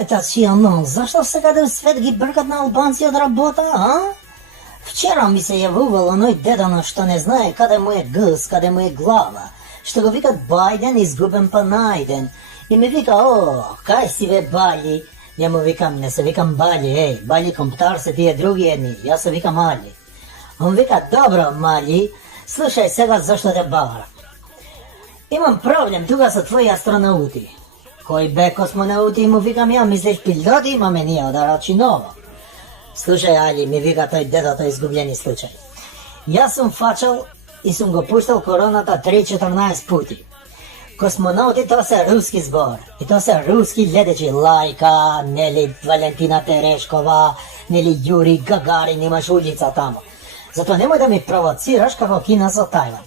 Это силно. Защо сега да свет ги бъркат на албанци от работа, а? Вчера ми се явувал оной дедано, що не знае къде му е гъс, къде му е глава. Ще го викат Байден, изгубен па найден. И ми вика, кай си бе Бали? Я му викам, не се викам Бали, Бали комптар се тия други едни, я се викам Али. Он вика, добро, Мали, слушай сега защо те бавра. Имам проблем, тука са твои астронаути. Кой бе космонавти, му викам я, мислиш пилоти имаме ние от Арачинова. Слушай, Али, ми вика той дедото изгублени случай. Јас сум фачал и сум го пуштал короната 3-14 пути. Космонаути тоа се руски збор. И тоа се руски ледечи. Лајка, нели Валентина Терешкова, нели Јури Гагарин, имаш улица тамо. Затоа немој да ми провоцираш како Кина со Тајван.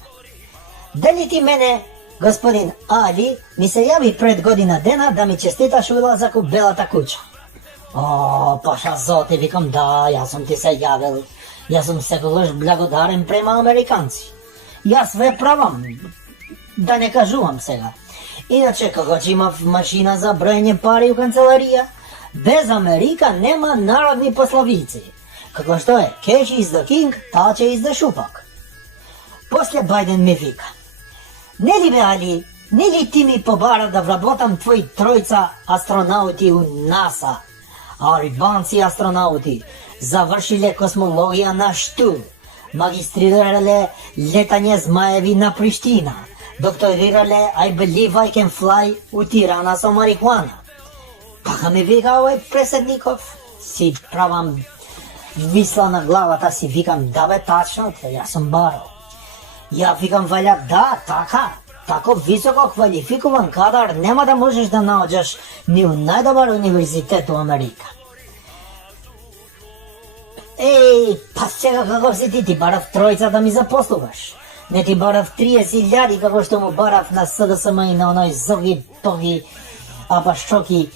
Дали ти мене, господин Али, ми се јави пред година дена да ми честиташ улазак у Белата куќа. Паша Зоти, викам да, јас сум ти се јавил. Јас сум секогаш благодарен према американци. Јас ве правам, да не кажувам сега. Иначе, како ќе имав машина за броење пари у канцеларија, без Америка нема народни пословици. Како што е, cash is the king, touch is the шупак. После Бајден ми вика, нели бе Али, нели ти ми побара да вработам твои тројца астронаути у НАСА, албанци астронаути, завршиле космологија на Штул, магистрирале летање змаеви на Приштина, докторирале I believe I can fly у Тирана со марихуана. Така ми вика овој преседников, си правам висла на главата, си викам, да бе, тачно, јас сум барал. Ја викам, валя, да, така, тако високо квалификуван кадар нема да можеш да наоѓаш ни у најдобар универзитет у Америка. Па сега како си ти барав тројца да ми запослуваш. Не ти барав 30.000 како што му барав на СДСМ и на оној Зоги Тоги Абашчоки,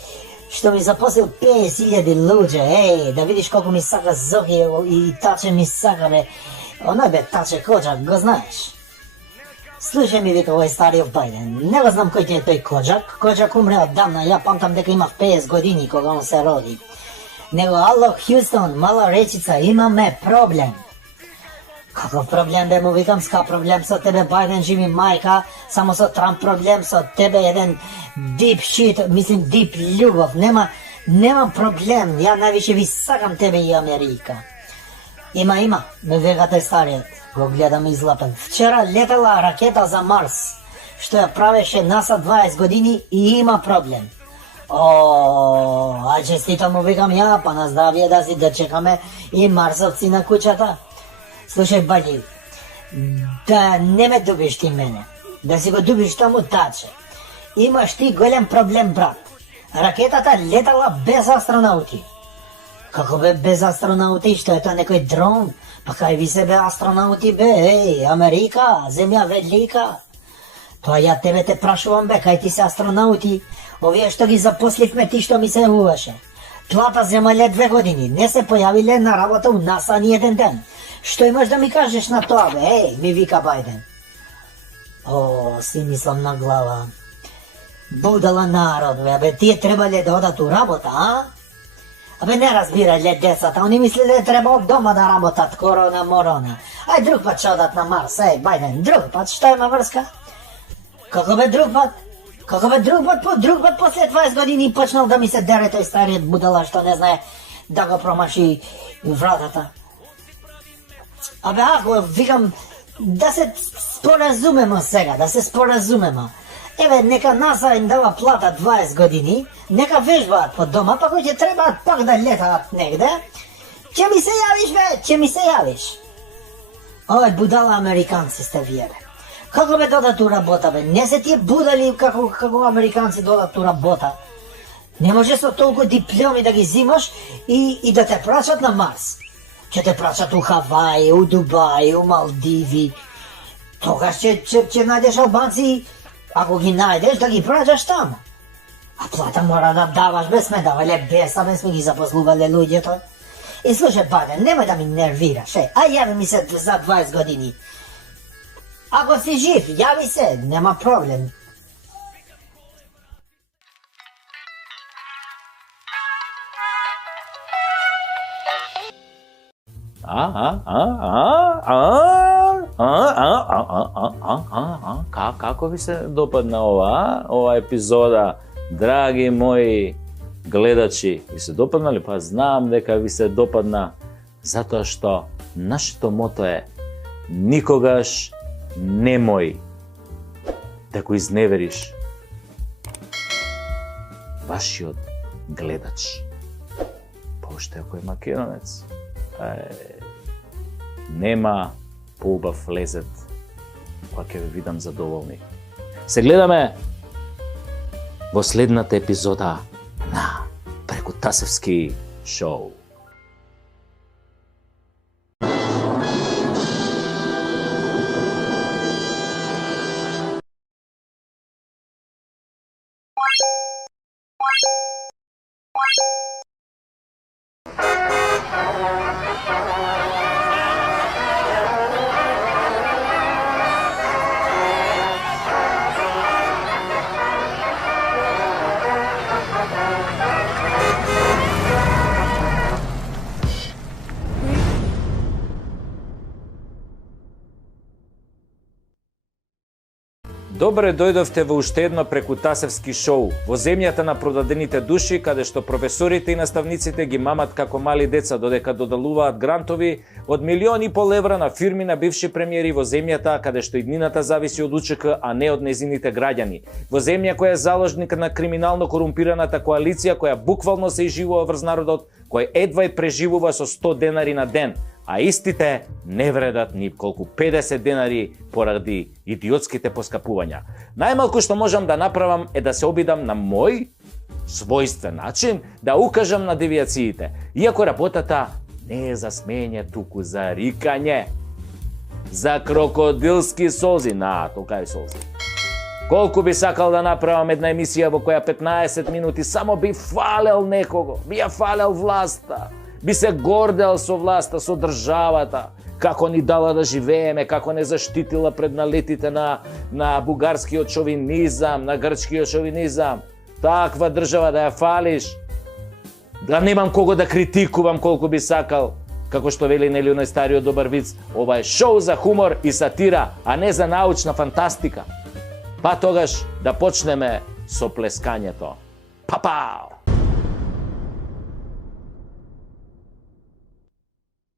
што ми запослил 50.000 луѓе. Да видиш колку ми сака Зоги и Таче ми сака, бе. Оној бе Таче Коджак, го знаеш. Слушај ми, вика овој стариот Бајден, не го знам кој ти е тој Коджак. Коджак умре оддавна, ја памтам дека имав 50 години кога он се роди. Него, ало, Хјустон, мала речица, имаме проблем. Каков проблем бе, му викам, ска проблем со тебе, Бајден, живи мајка, само со Трамп проблем, со тебе еден deep shit, мислим deep љубов, нема проблем, ја највише ви сакам тебе и Америка. Има, ме вега тој стариот, го гледам излапен. Вчера летала ракета за Марс, што ја правеше НАСА 20 години и има проблем. А честито му викам ја, па на здравие да си да чекаме и марсовци на куќата. Слушај, Бали, да не ме дубиш ти мене, да си го дубиш таму Таче. Имаш ти голем проблем, брат. Ракетата летала без астронаути. Како бе без астронаути, што е тоа некој дрон? Па кај ви се бе астронаути бе, Америка, земја велика. Тоа ја тебе те прашувам бе, кај ти се астронаути, овие што ги запосливме ти што ми се јавуваше. Плата земале 2 години, не се појавиле на работа у НАСА ни еден ден. Што имаш да ми кажеш на тоа бе, ми вика Бајден. Си мислам на глава. Будала народ бе, тие требале да одат у работа, а? Абе не разбирале децата, они мислеле треба од дома да работат, корона, морона. Ај друг пат ќе одат на Марс, Бајден, друг пат, што има врска? Како бе друг пат? Како бе друг пат после 20 години почнал да ми се дере тој стариот будала што не знае да го промаши вратата. Абе ако викам да се споразумемо сега, да се споразумемо. Еве, нека НАСА им дава плата 20 години, нека вежбаат по дома, па кој ќе требаат пак да летаат негде, ќе ми се јавиш бе, ќе ми се јавиш. Ој, будала американци сте вие бе. Како бе додат у работа бе, не се тие будали како американци додат у работа. Не може со толку дипломи да ги зимаш и да те прачат на Марс. Ќе те прачат у Хаваи, у Дубај, у Малдиви. Тогаш ќе најдеш албанци, ако ги најдеш, да ги прачаш таму. А плата мора да даваш, бе сме давале беса, бе сме ги запослувале луѓето. И слушај, Бајден, немој да ми нервираш, јави ми се за 20 години. Ако си жив, јави се, нема проблем. Како ви се допадна ова епизода, драги мои гледачи? Ви се допадна ли? Па знам дека ви се допадна, затоа што нашето мото е никогаш немој да го изневериш вашиот гледач. Уште ако е македонец, нема поубав лезет која ќе ви видам задоволни. Се гледаме во следната епизода на Прекутасевски шоу. Добре дојдовте во уште едно Прекутасевски шоу, во земјата на продадените души, каде што професорите и наставниците ги мамат како мали деца, додека додалуваат грантови од 1,5 евра на фирми на бивши премиери во земјата, каде што иднината зависи од УЧК, а не од незините граѓани. Во земја која е заложник на криминално корумпираната коалиција, која буквално се изживува врз народот, кој едва и преживува со 100 денари на ден, а истите не вредат ни колку 50 денари поради идиотските поскапувања. Најмалку што можам да направам е да се обидам на мој својствен начин да укажам на девијациите, иако работата не е за смење, туку за рикање, за крокодилски солзи, тока е солзи. Колку би сакал да направам една емисија во која 15 минути само би фалел некого, би ја фалел власта, би се гордел со власта, со државата, како ни дала да живееме, како не заштитила пред налетите на бугарскиот шовинизам, на грчкиот шовинизам. Таква држава да ја фалиш, да немам кого да критикувам колку би сакал, како што вели нели оној стариот добар виц, ова е шоу за хумор и сатира, а не за научна фантастика. Па тогаш да почнеме со плескањето. Па-пау!